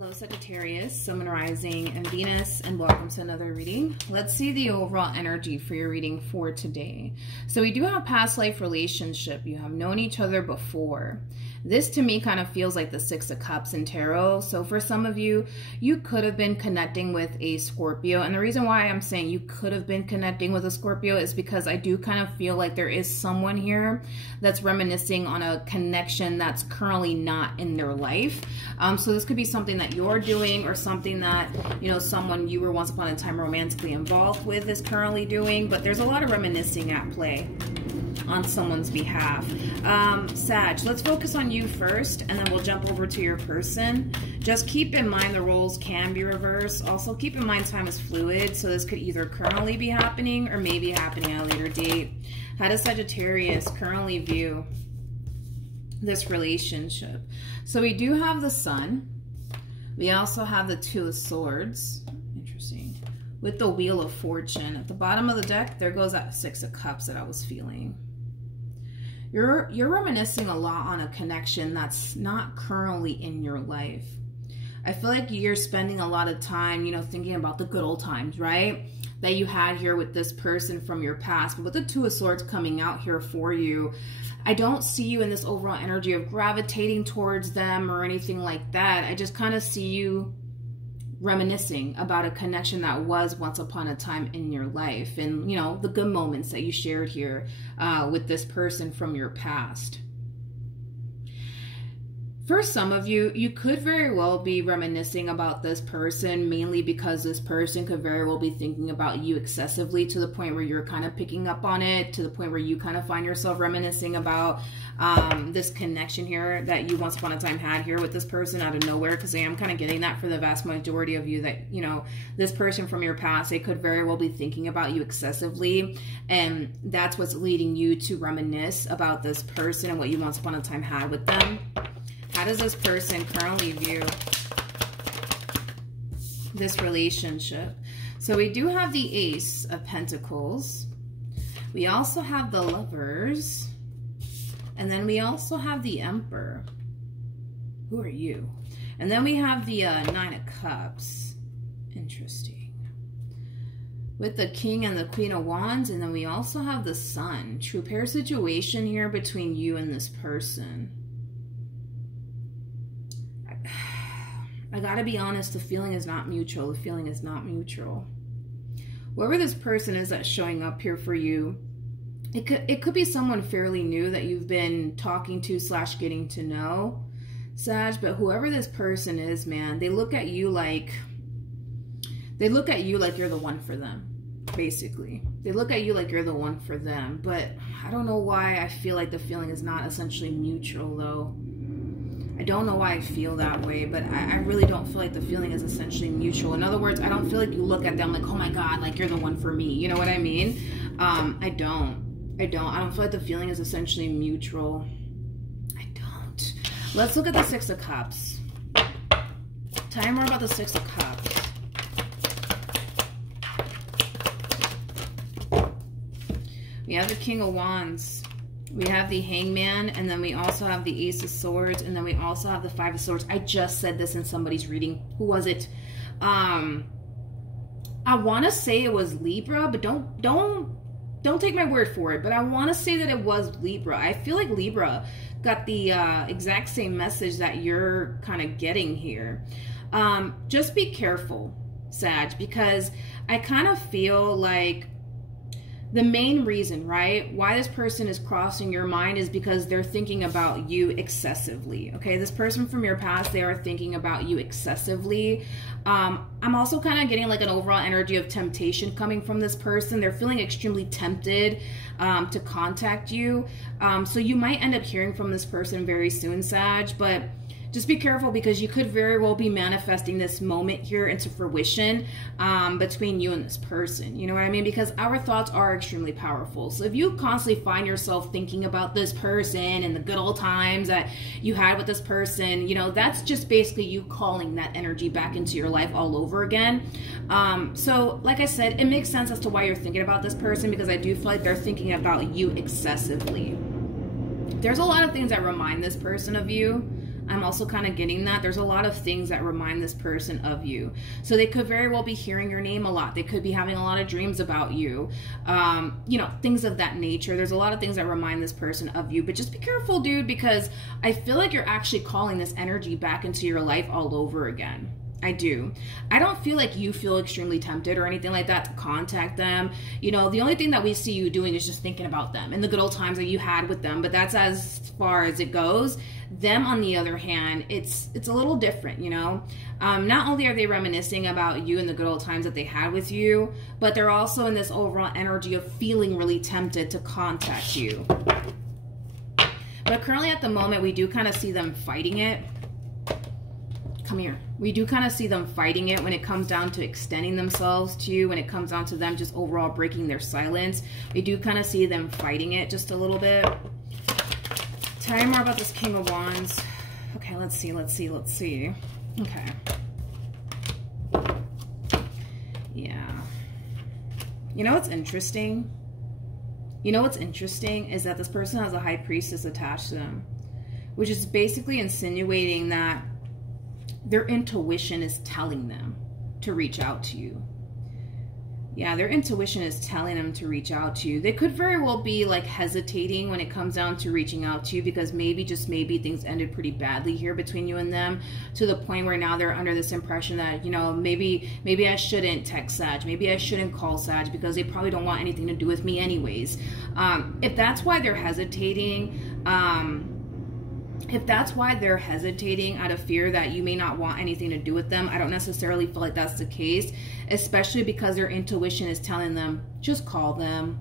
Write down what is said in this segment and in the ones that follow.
Hello Sagittarius, Sun, Moon, Rising, and Venus, and welcome to another reading. Let's see the overall energy for your reading for today. So we do have past life relationship. You have known each other before. This to me kind of feels like the Six of Cups in tarot. So for some of you, you could have been connecting with a Scorpio. And the reason why I'm saying you could have been connecting with a Scorpio is because I do kind of feel like there is someone here that's reminiscing on a connection that's currently not in their life. So this could be something that you're doing or something that, you know, someone you were once upon a time romantically involved with is currently doing. But there's a lot of reminiscing at play on someone's behalf. Sag, let's focus on you first and then we'll jump over to your person. Just keep in mind the roles can be reversed. Also keep in mind time is fluid, so this could either currently be happening or maybe happening at a later date. How does Sagittarius currently view this relationship? So we do have the Sun. We also have the Two of Swords. Interesting. With the Wheel of Fortune. At the bottom of the deck, there goes that Six of Cups that I was feeling. You're reminiscing a lot on a connection that's not currently in your life. I feel like you're spending a lot of time, you know, thinking about the good old times, right? That you had here with this person from your past. But with the Two of Swords coming out here for you, I don't see you in this overall energy of gravitating towards them or anything like that. I just kind of see you reminiscing about a connection that was once upon a time in your life and, you know, the good moments that you shared here with this person from your past. For some of you, you could very well be reminiscing about this person mainly because this person could very well be thinking about you excessively to the point where you're kind of picking up on it, to the point where you kind of find yourself reminiscing about this connection here that you once upon a time had here with this person out of nowhere, because I am kind of getting that for the vast majority of you that, you know, this person from your past, they could very well be thinking about you excessively, and that's what's leading you to reminisce about this person and what you once upon a time had with them. How does this person currently view this relationship? So we do have the Ace of Pentacles. We also have the Lovers. And then we also have the Emperor. Who are you? And then we have the Nine of Cups. Interesting. With the King and the Queen of Wands. And then we also have the Sun. True pair situation here between you and this person. I gotta be honest, the feeling is not mutual. The feeling is not mutual. Whoever this person is that's showing up here for you, it could be someone fairly new that you've been talking to / getting to know, Sag, but whoever this person is, man, they look at you like you're the one for them, basically. They look at you like you're the one for them, but I don't know why I feel like the feeling is not essentially mutual, though. I don't know why I feel that way, but I really don't feel like the feeling is essentially mutual. In other words, I don't feel like you look at them like, oh my God, like you're the one for me. You know what I mean? I don't feel like the feeling is essentially mutual. I don't. Let's look at the Six of Cups. Tell me more about the Six of Cups. We have the King of Wands. We have the Hangman, and then we also have the Ace of Swords, and then we also have the Five of Swords. I just said this in somebody's reading. Who was it? I want to say it was Libra, but don't take my word for it. But I want to say that it was Libra. I feel like Libra got the exact same message that you're kind of getting here. Just be careful, Sag, because I kind of feel like the main reason, right, why this person is crossing your mind is because they're thinking about you excessively, okay? This person from your past, they are thinking about you excessively. I'm also kind of getting like an overall energy of temptation coming from this person. They're feeling extremely tempted to contact you. So you might end up hearing from this person very soon, Sag, but just be careful because you could very well be manifesting this moment here into fruition between you and this person. You know what I mean? Because our thoughts are extremely powerful. So if you constantly find yourself thinking about this person and the good old times that you had with this person, you know, that's just basically you calling that energy back into your life all over again. So like I said, it makes sense as to why you're thinking about this person, because I do feel like they're thinking about you excessively. There's a lot of things that remind this person of you. I'm also kind of getting that. There's a lot of things that remind this person of you. So they could very well be hearing your name a lot. They could be having a lot of dreams about you. You know, things of that nature. There's a lot of things that remind this person of you. But just be careful, dude, because I feel like you're actually calling this energy back into your life all over again. I do. I don't feel like you feel extremely tempted or anything like that to contact them. You know, the only thing that we see you doing is just thinking about them and the good old times that you had with them, but that's as far as it goes. Them, on the other hand, it's a little different, you know. Not only are they reminiscing about you and the good old times that they had with you, but they're also in this overall energy of feeling really tempted to contact you. But currently at the moment, we do kind of see them fighting it. Come here. We do kind of see them fighting it when it comes down to extending themselves to you, when it comes down to them just overall breaking their silence. We do kind of see them fighting it just a little bit. Tell me more about this King of Wands. Okay, let's see. Okay. Yeah. You know what's interesting? You know what's interesting is that this person has a High Priestess attached to them, which is basically insinuating that their intuition is telling them to reach out to you. Yeah, their intuition is telling them to reach out to you. They could very well be like hesitating when it comes down to reaching out to you because maybe, just maybe, things ended pretty badly here between you and them, to the point where now they're under this impression that, you know, maybe I shouldn't text Sag, maybe I shouldn't call Sag because they probably don't want anything to do with me anyways. If that's why they're hesitating, out of fear that you may not want anything to do with them, I don't necessarily feel like that's the case, especially because their intuition is telling them, just call them,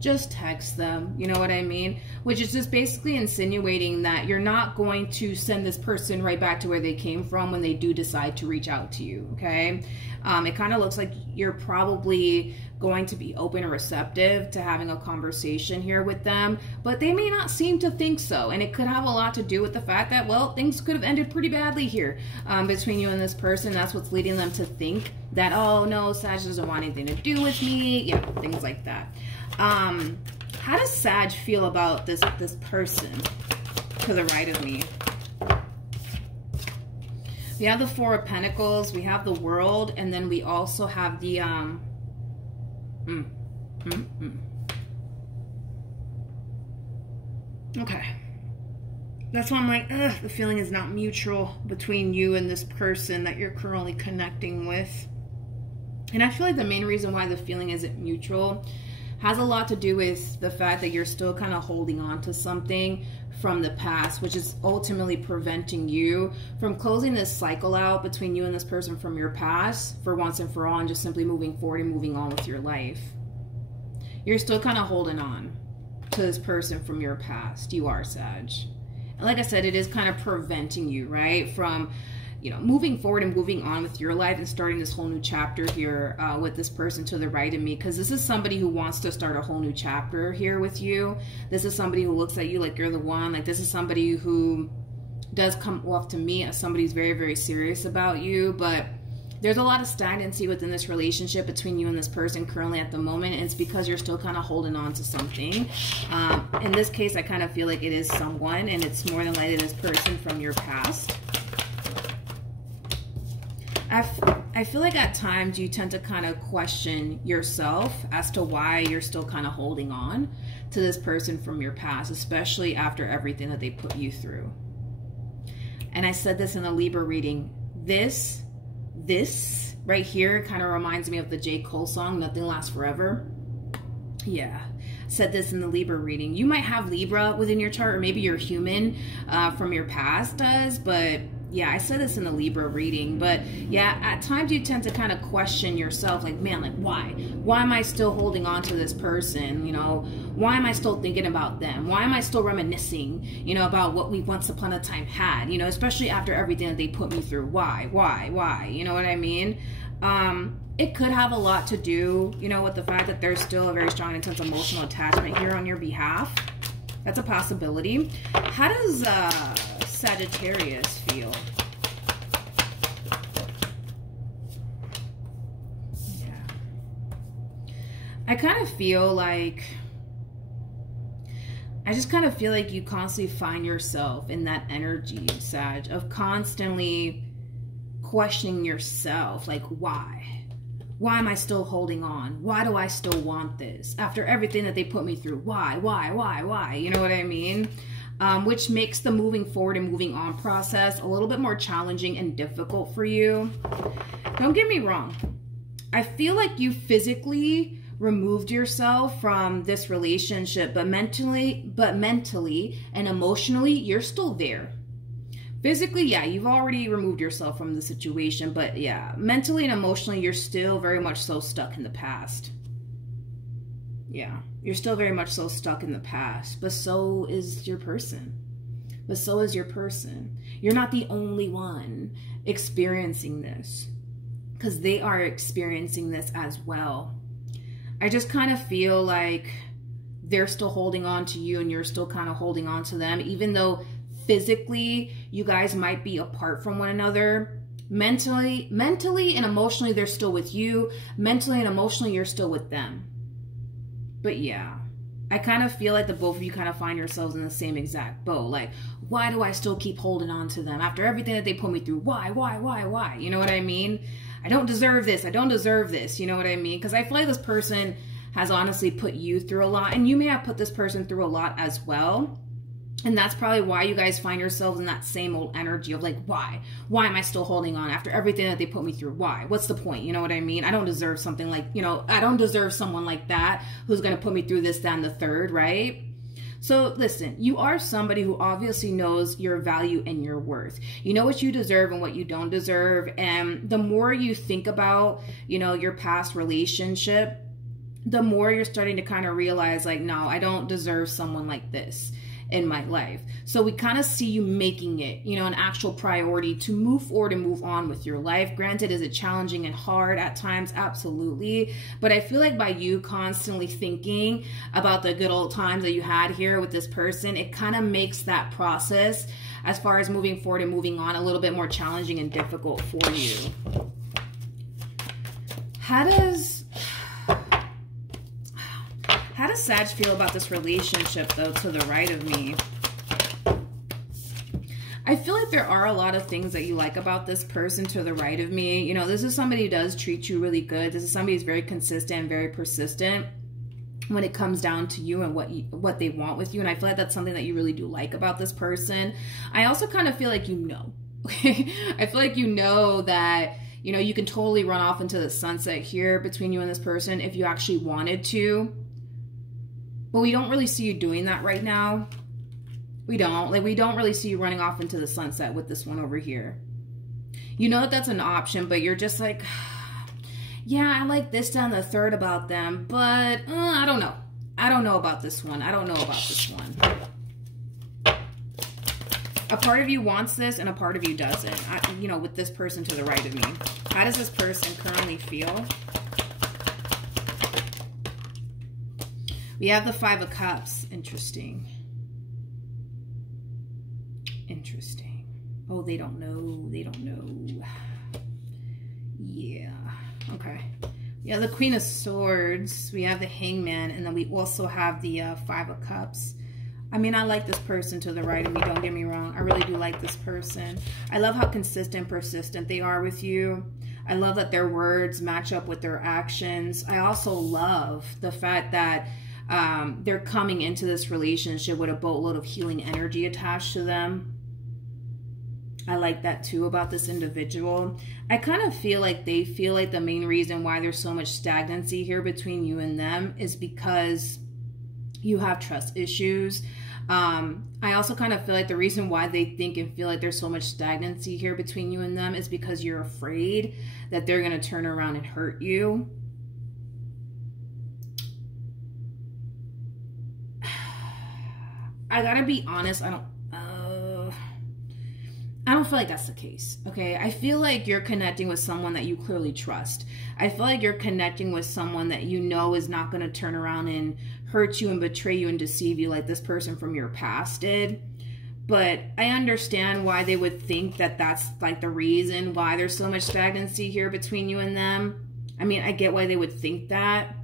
just text them, you know what I mean? Which is just basically insinuating that you're not going to send this person right back to where they came from when they do decide to reach out to you, okay? It kind of looks like you're probably going to be open or receptive to having a conversation here with them, but they may not seem to think so. And it could have a lot to do with the fact that, well, things could have ended pretty badly here between you and this person. That's what's leading them to think that, oh no, Sag doesn't want anything to do with me, you know, things like that. How does Sag feel about this person to the right of me? We have the Four of Pentacles, we have the World, and then we also have the okay. That's why I'm like, the feeling is not mutual between you and this person that you're currently connecting with. And I feel like the main reason why the feeling isn't mutual has a lot to do with the fact that you're still kind of holding on to something from the past, which is ultimately preventing you from closing this cycle out between you and this person from your past for once and for all, and just simply moving forward and moving on with your life. You're still kind of holding on to this person from your past. You are, Sag. And like I said, it is kind of preventing you, right, from, you know, moving forward and moving on with your life and starting this whole new chapter here with this person to the right of me. Because this is somebody who wants to start a whole new chapter here with you. This is somebody who looks at you like you're the one. Like, this is somebody who does come off to me as somebody who's very, very serious about you. But there's a lot of stagnancy within this relationship between you and this person currently at the moment. And it's because you're still kind of holding on to something. In this case, I kind of feel like it is someone, and it's more than likely this person from your past. I feel like at times you tend to kind of question yourself as to why you're still kind of holding on to this person from your past, especially after everything that they put you through. And I said this in the Libra reading. This right here kind of reminds me of the J. Cole song, Nothing Lasts Forever. Yeah. Said this in the Libra reading. You might have Libra within your chart, or maybe your human from your past does, but yeah, I said this in the Libra reading. But yeah, at times you tend to kind of question yourself, like, man, like, why am I still holding on to this person? You know, why am I still thinking about them? Why am I still reminiscing, you know, about what we once upon a time had, you know, especially after everything that they put me through? Why, you know what I mean? It could have a lot to do, you know, with the fact that there's still a very strong, intense emotional attachment here on your behalf. That's a possibility. How does Sagittarius feel? Yeah. I kind of feel like I just kind of feel like you constantly find yourself in that energy, Sag, of constantly questioning yourself. Like, why? Why am I still holding on? Why do I still want this? After everything that they put me through, why? You know what I mean? Which makes the moving forward and moving on process a little bit more challenging and difficult for you. Don't get me wrong. I feel like you physically removed yourself from this relationship, but mentally and emotionally, you're still there. Physically, yeah, you've already removed yourself from the situation, but yeah, mentally and emotionally, you're still very much so stuck in the past. Yeah, you're still very much so stuck in the past, but so is your person. You're not the only one experiencing this, because they are experiencing this as well. I just kind of feel like they're still holding on to you and you're still kind of holding on to them, even though physically you guys might be apart from one another. Mentally and emotionally, they're still with you. Mentally and emotionally, you're still with them. But yeah, I kind of feel like the both of you kind of find yourselves in the same exact boat. Like, why do I still keep holding on to them after everything that they put me through? Why? You know what I mean? I don't deserve this. I don't deserve this. You know what I mean? Because I feel like this person has honestly put you through a lot, and you may have put this person through a lot as well. And that's probably why you guys find yourselves in that same old energy of like, why? Why am I still holding on after everything that they put me through? Why? What's the point? You know what I mean? I don't deserve something like, you know, I don't deserve someone like that who's going to put me through this, that, and the third, right? So listen, you are somebody who obviously knows your value and your worth. You know what you deserve and what you don't deserve. And the more you think about, you know, your past relationship, the more you're starting to kind of realize like, no, I don't deserve someone like this in my life. So we kind of see you making it, you know, an actual priority to move forward and move on with your life. Granted, is it challenging and hard at times? Absolutely. But I feel like by you constantly thinking about the good old times that you had here with this person, it kind of makes that process as far as moving forward and moving on a little bit more challenging and difficult for you. How does Sag feel about this relationship, though, to the right of me? I feel like there are a lot of things that you like about this person to the right of me. You know, this is somebody who does treat you really good. This is somebody who's very consistent and very persistent when it comes down to you and what they want with you. And I feel like that's something that you really do like about this person. I also kind of feel like you know. I feel like you know that, you know, you can totally run off into the sunset here between you and this person if you actually wanted to. But we don't really see you doing that right now. We don't really see you running off into the sunset with this one over here. You know that that's an option, but you're just like, yeah, I like this, down the third about them, but I don't know. I don't know about this one. I don't know about this one. A part of you wants this and a part of you doesn't. You know, with this person to the right of me. How does this person currently feel? We have the Five of Cups. Interesting. Interesting. Oh, they don't know. They don't know. Yeah. Okay. We have the Queen of Swords. We have the Hangman. And then we also have the Five of Cups. I mean, I like this person to the right of me. Don't get me wrong. I really do like this person. I love how consistent and persistent they are with you. I love that their words match up with their actions. I also love the fact that they're coming into this relationship with a boatload of healing energy attached to them. I like that too about this individual. I kind of feel like they feel like the main reason why there's so much stagnancy here between you and them is because you have trust issues. I also kind of feel like the reason why they think and feel like there's so much stagnancy here between you and them is because you're afraid that they're going to turn around and hurt you. I gotta be honest, I don't feel like that's the case, okay? I feel like you're connecting with someone that you clearly trust. I feel like you're connecting with someone that you know is not going to turn around and hurt you and betray you and deceive you like this person from your past did. But I understand why they would think that that's like the reason why there's so much stagnancy here between you and them. I mean, I get why they would think that.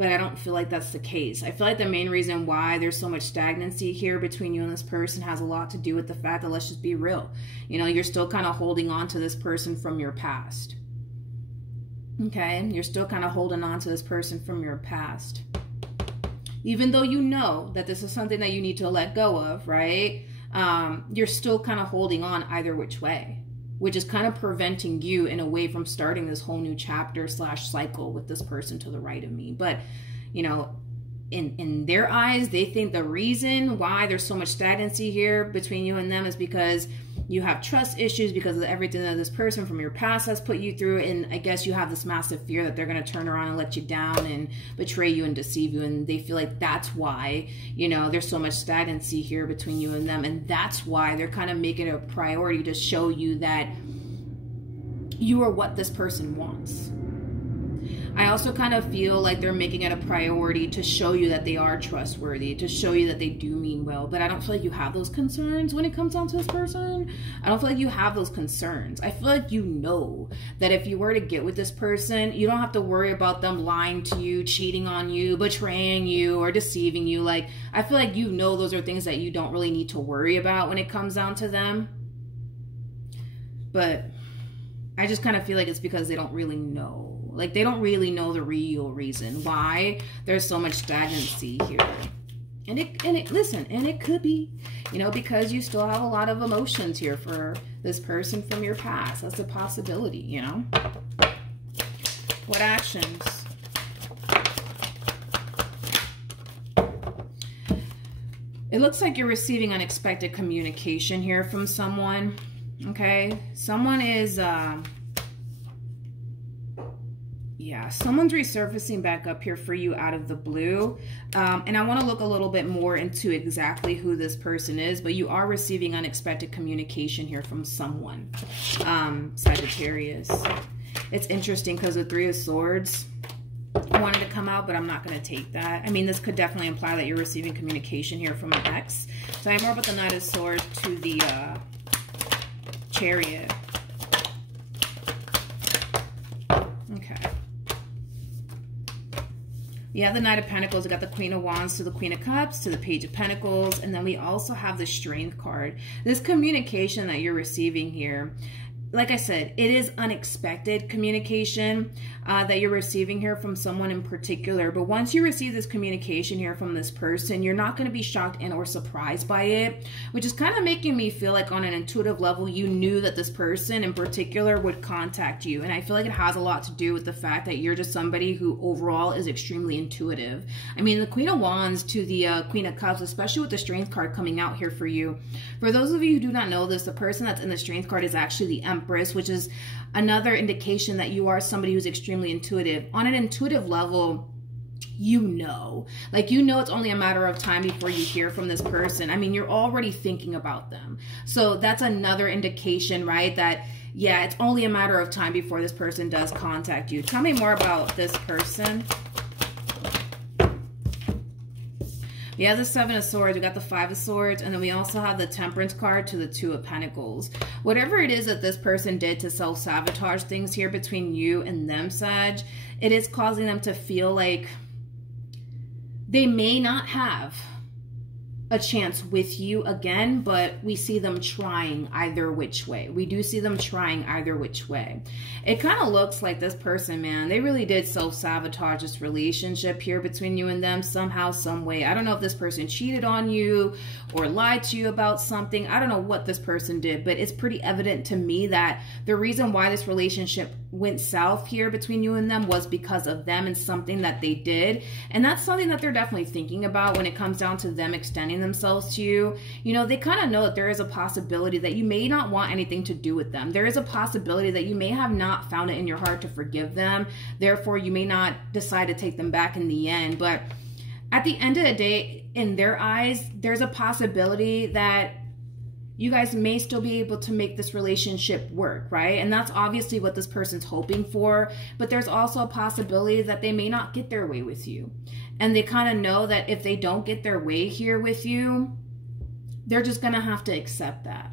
But I don't feel like that's the case. I feel like the main reason why there's so much stagnancy here between you and this person has a lot to do with the fact that, let's just be real, you know, you're still kind of holding on to this person from your past. Okay, you're still kind of holding on to this person from your past. Even though you know that this is something that you need to let go of, right? You're still kind of holding on either which way, which is kind of preventing you in a way from starting this whole new chapter / cycle with this person to the right of me. But, you know, in their eyes, they think the reason why there's so much stagnancy here between you and them is because you have trust issues because of everything that this person from your past has put you through. And I guess you have this massive fear that they're going to turn around and let you down and betray you and deceive you. And they feel like that's why, you know, there's so much stagnancy here between you and them. And that's why they're kind of making it a priority to show you that you are what this person wants. I also kind of feel like they're making it a priority to show you that they are trustworthy, to show you that they do mean well. But I don't feel like you have those concerns when it comes down to this person. I don't feel like you have those concerns. I feel like you know that if you were to get with this person, you don't have to worry about them lying to you, cheating on you, betraying you, or deceiving you. Like, I feel like you know those are things that you don't really need to worry about when it comes down to them. But I just kind of feel like it's because they don't really know. Like, they don't really know the real reason why there's so much stagnancy here. And it could be, you know, because you still have a lot of emotions here for this person from your past. That's a possibility, you know. What actions? It looks like you're receiving unexpected communication here from someone. Okay, someone is someone's resurfacing back up here for you out of the blue. And I want to look a little bit more into exactly who this person is, but you are receiving unexpected communication here from someone, Sagittarius. It's interesting because the Three of Swords wanted to come out, but I'm not going to take that. I mean, this could definitely imply that you're receiving communication here from an ex. So I'm more about the Knight of Swords to the Chariot. Okay. We have the Knight of Pentacles. We got the Queen of Wands to the Queen of Cups to the Page of Pentacles. And then we also have the Strength card. This communication that you're receiving here, like I said, it is unexpected communication that you're receiving here from someone in particular. But once you receive this communication here from this person, you're not going to be shocked and or surprised by it, which is kind of making me feel like on an intuitive level, you knew that this person in particular would contact you. And I feel like it has a lot to do with the fact that you're just somebody who overall is extremely intuitive. I mean, the Queen of Wands to the Queen of Cups, especially with the Strength card coming out here for you. For those of you who do not know this, the person that's in the Strength card is actually the Empress, which is another indication that you are somebody who's extremely intuitive. On an intuitive level, you know, like, you know, it's only a matter of time before you hear from this person. I mean, you're already thinking about them. So that's another indication, right? That, yeah, it's only a matter of time before this person does contact you. Tell me more about this person. We have the Seven of Swords, we got the Five of Swords, and then we also have the Temperance card to the Two of Pentacles. Whatever it is that this person did to self-sabotage things here between you and them, Sag, it is causing them to feel like they may not have a chance with you again, but we see them trying either which way. We do see them trying either which way. It kind of looks like this person, man, they really did self-sabotage this relationship here between you and them somehow, some way. I don't know if this person cheated on you or lied to you about something. I don't know what this person did, but it's pretty evident to me that the reason why this relationship went south here between you and them was because of them and something that they did. And that's something that they're definitely thinking about when it comes down to them extending themselves to you. You know, they kind of know that there is a possibility that you may not want anything to do with them. There is a possibility that you may have not found it in your heart to forgive them. Therefore, you may not decide to take them back in the end. But at the end of the day, in their eyes, there's a possibility that you guys may still be able to make this relationship work, right? And that's obviously what this person's hoping for. But there's also a possibility that they may not get their way with you. And they kind of know that if they don't get their way here with you, they're just going to have to accept that.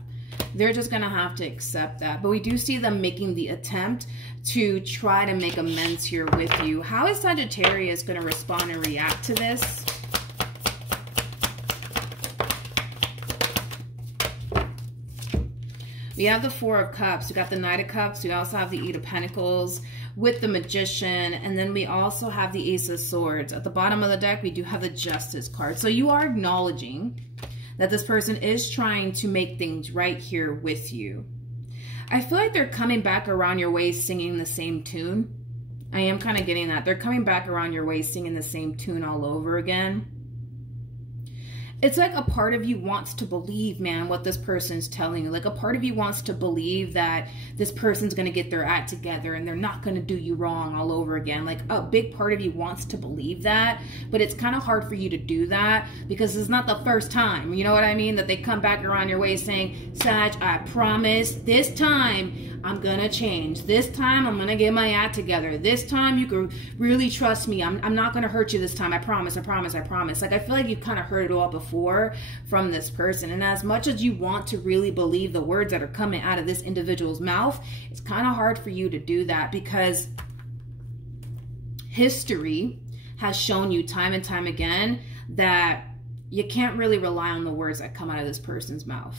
They're just going to have to accept that. But we do see them making the attempt to try to make amends here with you. How is Sagittarius going to respond and react to this? We have the Four of Cups. We got the Knight of Cups. We also have the Eight of Pentacles with the Magician. And then we also have the Ace of Swords. At the bottom of the deck, we do have the Justice card. So you are acknowledging that this person is trying to make things right here with you. I feel like they're coming back around your way singing the same tune. I am kind of getting that. They're coming back around your way singing the same tune all over again. It's like a part of you wants to believe, man, what this person's telling you. Like a part of you wants to believe that this person's going to get their act together and they're not going to do you wrong all over again. Like a big part of you wants to believe that, but it's kind of hard for you to do that because it's not the first time, you know what I mean, that they come back around your way saying, Sag, I promise this time I'm going to change. This time I'm going to get my act together. This time you can really trust me. I'm not going to hurt you this time. I promise, I promise, I promise. Like I feel like you've kind of heard it all before from this person, and as much as you want to really believe the words that are coming out of this individual's mouth, it's kind of hard for you to do that because history has shown you time and time again that you can't really rely on the words that come out of this person's mouth.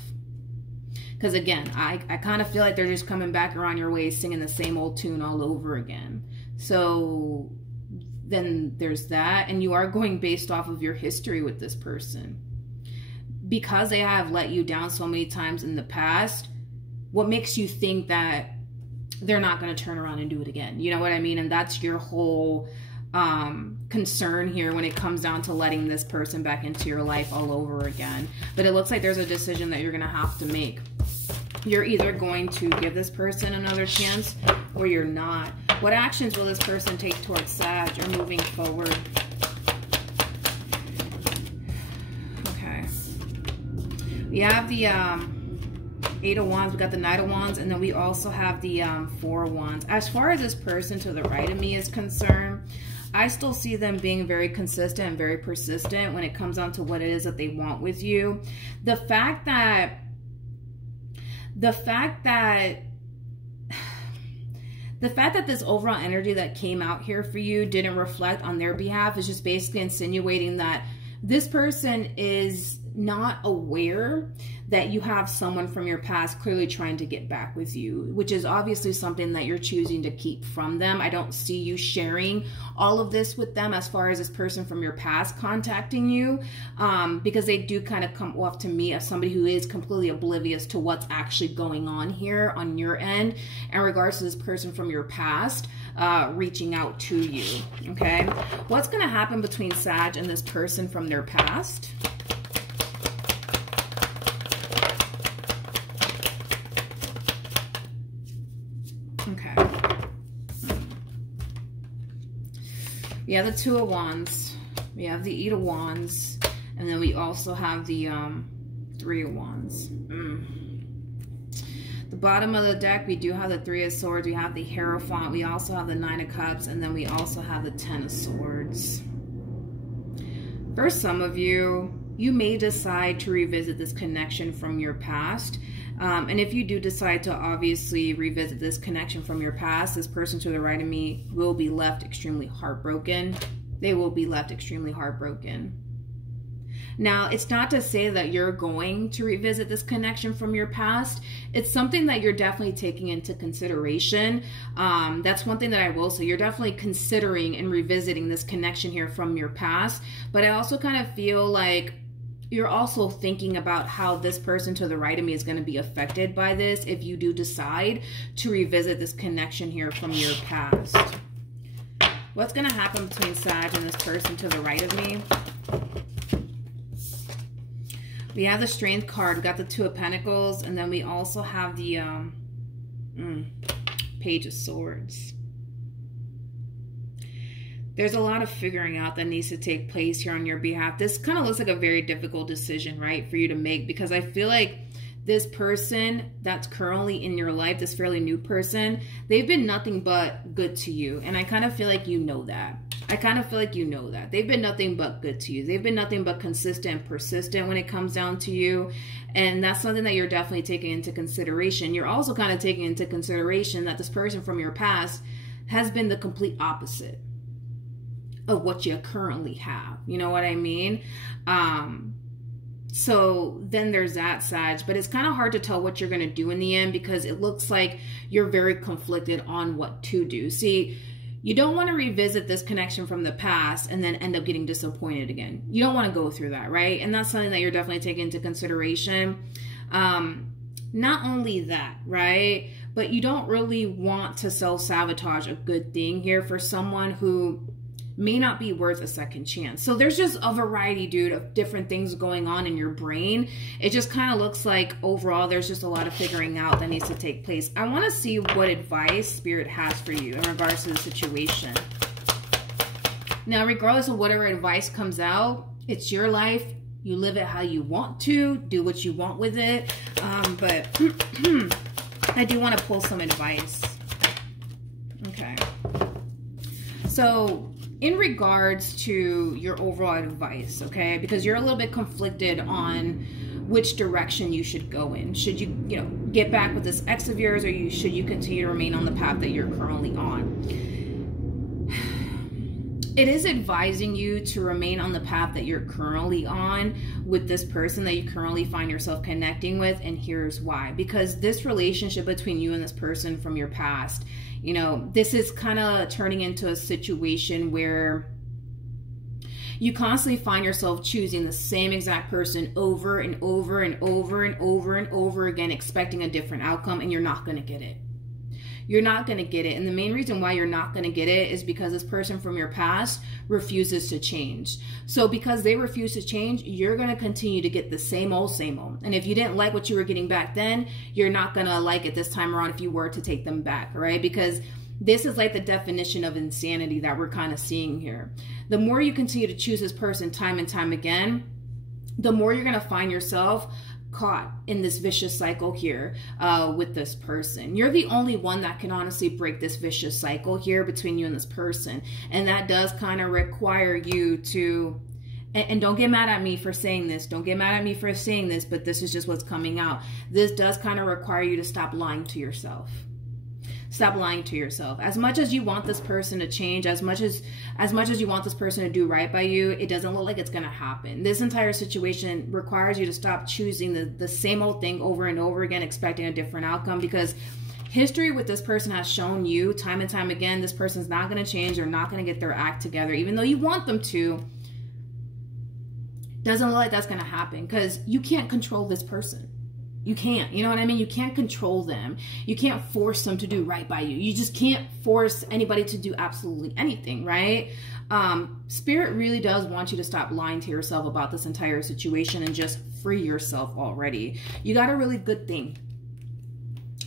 Because again, I kind of feel like they're just coming back around your way singing the same old tune all over again. So then there's that, and you are going based off of your history with this person. Because they have let you down so many times in the past, what makes you think that they're not going to turn around and do it again? You know what I mean? And that's your whole concern here when it comes down to letting this person back into your life all over again. But it looks like there's a decision that you're going to have to make. You're either going to give this person another chance or you're not. What actions will this person take towards Sag or moving forward? Okay. We have the Eight of Wands, we got the Knight of Wands, and then we also have the Four of Wands. As far as this person to the right of me is concerned, I still see them being very consistent and very persistent when it comes down to what it is that they want with you. The fact that this overall energy that came out here for you didn't reflect on their behalf is just basically insinuating that this person is not aware that you have someone from your past clearly trying to get back with you, which is obviously something that you're choosing to keep from them. I don't see you sharing all of this with them as far as this person from your past contacting you, because they do kind of come off to me as somebody who is completely oblivious to what's actually going on here on your end in regards to this person from your past reaching out to you, okay? What's going to happen between Sag and this person from their past? Okay. We have the Two of Wands. We have the Eight of Wands. And then we also have the Three of Wands. The bottom of the deck, we do have the Three of Swords. We have the Hierophant. We also have the Nine of Cups. And then we also have the Ten of Swords. For some of you, you may decide to revisit this connection from your past. And if you do decide to obviously revisit this connection from your past, this person to the right of me will be left extremely heartbroken. They will be left extremely heartbroken. Now, it's not to say that you're going to revisit this connection from your past. It's something that you're definitely taking into consideration. That's one thing that I will say. You're definitely considering and revisiting this connection here from your past. But I also kind of feel like you're also thinking about how this person to the right of me is going to be affected by this if you do decide to revisit this connection here from your past. What's going to happen between Sag and this person to the right of me? We have the Strength card. We got the Two of Pentacles, and then we also have the Page of Swords. There's a lot of figuring out that needs to take place here on your behalf. This kind of looks like a very difficult decision, right, for you to make, because I feel like this person that's currently in your life, this fairly new person, they've been nothing but good to you. And I kind of feel like you know that. I kind of feel like you know that. They've been nothing but good to you. They've been nothing but consistent and persistent when it comes down to you. And that's something that you're definitely taking into consideration. You're also kind of taking into consideration that this person from your past has been the complete opposite of what you currently have. You know what I mean? So then there's that, Sag, but it's kind of hard to tell what you're going to do in the end because it looks like you're very conflicted on what to do. See, you don't want to revisit this connection from the past and then end up getting disappointed again. You don't want to go through that, right? And that's something that you're definitely taking into consideration. Not only that, right? But you don't really want to self-sabotage a good thing here for someone who may not be worth a second chance. So there's just a variety, dude, of different things going on in your brain. It just kind of looks like overall there's just a lot of figuring out that needs to take place. I want to see what advice Spirit has for you in regards to the situation. Now, regardless of whatever advice comes out, it's your life. You live it how you want to, do what you want with it. But I do want to pull some advice. Okay. So in regards to your overall advice, okay, because you're a little bit conflicted on which direction you should go in. Should you, get back with this ex of yours, or should you continue to remain on the path that you're currently on? It is advising you to remain on the path that you're currently on with this person that you currently find yourself connecting with, and here's why. Because this relationship between you and this person from your past, this is kind of turning into a situation where you constantly find yourself choosing the same exact person over and over and over and over and over again, expecting a different outcome, and you're not going to get it. You're not going to get it. And the main reason why you're not going to get it is because this person from your past refuses to change. So because they refuse to change, you're going to continue to get the same old, same old. And if you didn't like what you were getting back then, you're not going to like it this time around if you were to take them back, right? Because this is like the definition of insanity that we're kind of seeing here. The more you continue to choose this person time and time again, the more you're going to find yourself caught in this vicious cycle here with this person. You're the only one that can honestly break this vicious cycle here between you and this person. And that does kind of require you to, and don't get mad at me for saying this, don't get mad at me for saying this, but this is just what's coming out. This does kind of require you to stop lying to yourself. Stop lying to yourself. As much as you want this person to change, as much as you want this person to do right by you, it doesn't look like it's going to happen. This entire situation requires you to stop choosing the same old thing over and over again, expecting a different outcome, because history with this person has shown you time and time again, this person's not going to change. They're not going to get their act together, even though you want them to. Doesn't look like that's going to happen because you can't control this person. You can't, you know what I mean? You can't control them. You can't force them to do right by you. You just can't force anybody to do absolutely anything, right? Spirit really does want you to stop lying to yourself about this entire situation and just free yourself already. You got a really good thing.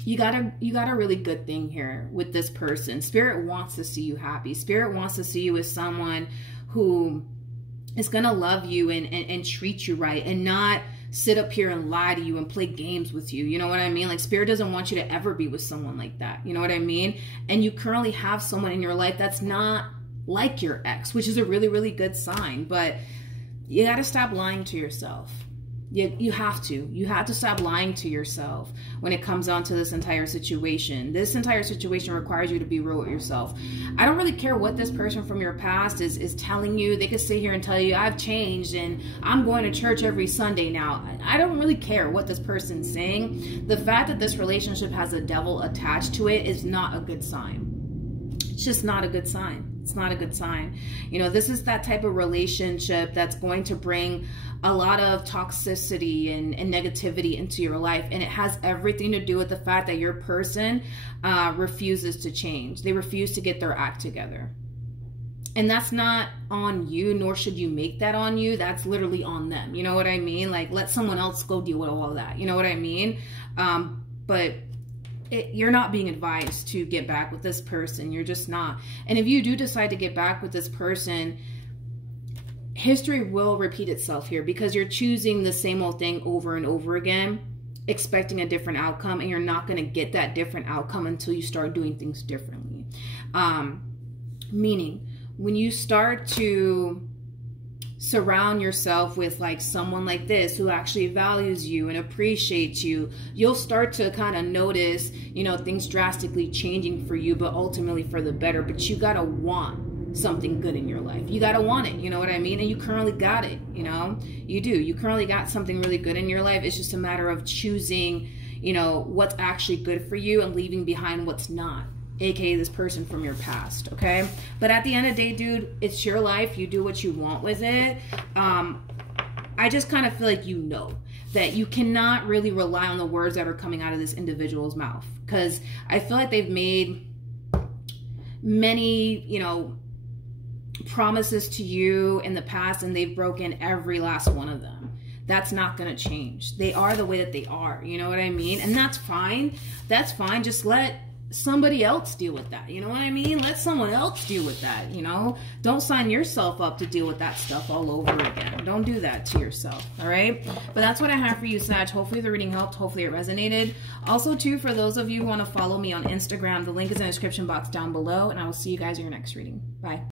You got a really good thing here with this person. Spirit wants to see you happy. Spirit wants to see you as someone who is going to love you and treat you right, and not sit up here and lie to you and play games with you. You know what I mean? Like, Spirit doesn't want you to ever be with someone like that. You know what I mean? And you currently have someone in your life that's not like your ex, which is a really, really good sign. But you got to stop lying to yourself. You have to stop lying to yourself when it comes on to this entire situation. This entire situation requires you to be real with yourself. I don't really care what this person from your past is telling you. They could sit here and tell you, I've changed and I'm going to church every Sunday now. I don't really care what this person's saying. The fact that this relationship has a devil attached to it is not a good sign. It's just not a good sign. It's not a good sign. This is that type of relationship that's going to bring a lot of toxicity and negativity into your life. And it has everything to do with the fact that your person refuses to change. They refuse to get their act together. And that's not on you, nor should you make that on you. That's literally on them. You know what I mean? Like, let someone else go deal with all that. You know what I mean? But you're not being advised to get back with this person. You're just not. And if you do decide to get back with this person, history will repeat itself here because you're choosing the same old thing over and over again, expecting a different outcome, and you're not going to get that different outcome until you start doing things differently. Meaning, when you start to surround yourself with like someone like this who actually values you and appreciates you, you'll start to kind of notice, you know, things drastically changing for you, but ultimately for the better. But you got to want something good in your life. You got to want it, you know what I mean? And you currently got it, you know? You do. You currently got something really good in your life. It's just a matter of choosing, you know, what's actually good for you and leaving behind what's not, aka this person from your past, okay? But at the end of the day, dude, it's your life. You do what you want with it. I just kind of feel like you know that you cannot really rely on the words that are coming out of this individual's mouth, because I feel like they've made many, you know, promises to you in the past, and they've broken every last one of them. That's not going to change. They are the way that they are, you know what I mean? And that's fine. That's fine. Just let somebody else deal with that, you know what I mean? Let someone else deal with that, you know? Don't sign yourself up to deal with that stuff all over again. Don't do that to yourself, all right? But that's what I have for you, Sag. Hopefully the reading helped. Hopefully it resonated. Also, too, for those of you who want to follow me on Instagram, the link is in the description box down below, and I will see you guys in your next reading. Bye.